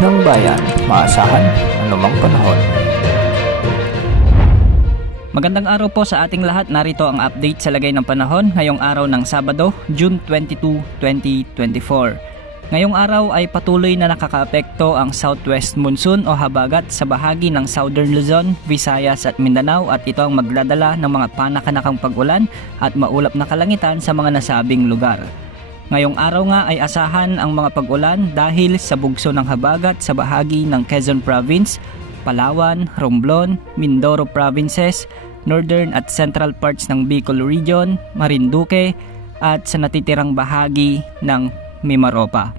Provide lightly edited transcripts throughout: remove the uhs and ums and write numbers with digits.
ng bayan, maasahan anumang panahon. Magandang araw po sa ating lahat. Narito ang update sa lagay ng panahon ngayong araw ng Sabado, June 22, 2024. Ngayong araw ay patuloy na nakakaapekto ang southwest monsoon o habagat sa bahagi ng Southern Luzon, Visayas at Mindanao at ito ang magdadala ng mga panakanakang pag-ulan at maulap na kalangitan sa mga nasabing lugar. Ngayong araw nga ay asahan ang mga pag-ulan dahil sa bugso ng habagat sa bahagi ng Quezon Province, Palawan, Romblon, Mindoro Provinces, Northern at Central parts ng Bicol Region, Marinduque at sa natitirang bahagi ng Mimaropa.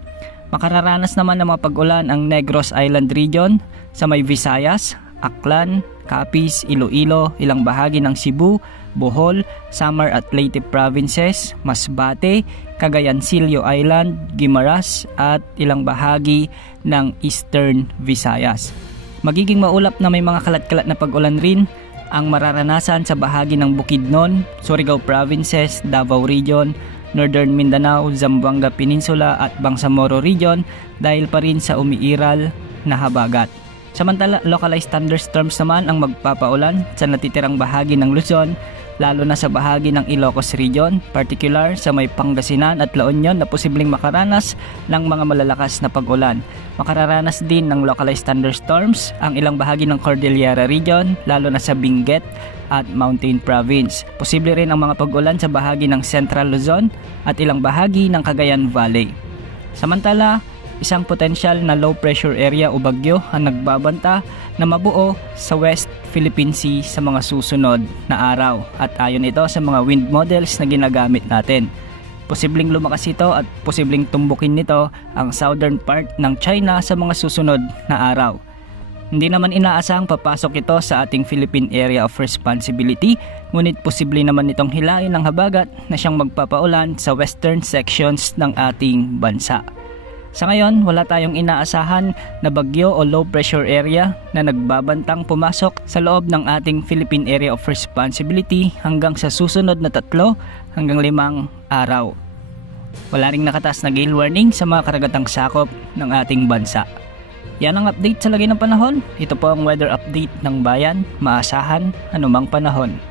Makararanas naman ng mga pag-ulan ang Negros Island Region sa may Visayas, Aklan, Capiz, Iloilo, ilang bahagi ng Cebu, Bohol, Samar at Leyte Provinces, Masbate, Cagayancillo Island, Guimaras at ilang bahagi ng Eastern Visayas. Magiging maulap na may mga kalat-kalat na pag-ulan rin ang mararanasan sa bahagi ng Bukidnon, Surigao Provinces, Davao Region, Northern Mindanao, Zamboanga Peninsula at Bangsamoro Region dahil pa rin sa umiiral na habagat. Samantala, localized thunderstorms naman ang magpapaulan sa natitirang bahagi ng Luzon, lalo na sa bahagi ng Ilocos Region, particular sa may Pangasinan at La Union na posibleng makaranas ng mga malalakas na pag-ulan. Makararanas din ng localized thunderstorms ang ilang bahagi ng Cordillera Region, lalo na sa Benguet at Mountain Province. Posible rin ang mga pag-ulan sa bahagi ng Central Luzon at ilang bahagi ng Cagayan Valley. Samantala, isang potensyal na low pressure area o bagyo ang nagbabanta na mabuo sa West Philippine Sea sa mga susunod na araw at ayon ito sa mga wind models na ginagamit natin. Posibleng lumakas ito at posibleng tumbukin nito ang southern part ng China sa mga susunod na araw. Hindi naman inaasahang papasok ito sa ating Philippine Area of Responsibility, ngunit posible naman itong hilain ng habagat na siyang magpapaulan sa western sections ng ating bansa. Sa ngayon, wala tayong inaasahan na bagyo o low pressure area na nagbabantang pumasok sa loob ng ating Philippine Area of Responsibility hanggang sa susunod na 3 hanggang 5 araw. Wala ring nakataas na gale warning sa mga karagatang sakop ng ating bansa. Yan ang update sa lagay ng panahon. Ito po ang weather update ng bayan, maasahan anumang panahon.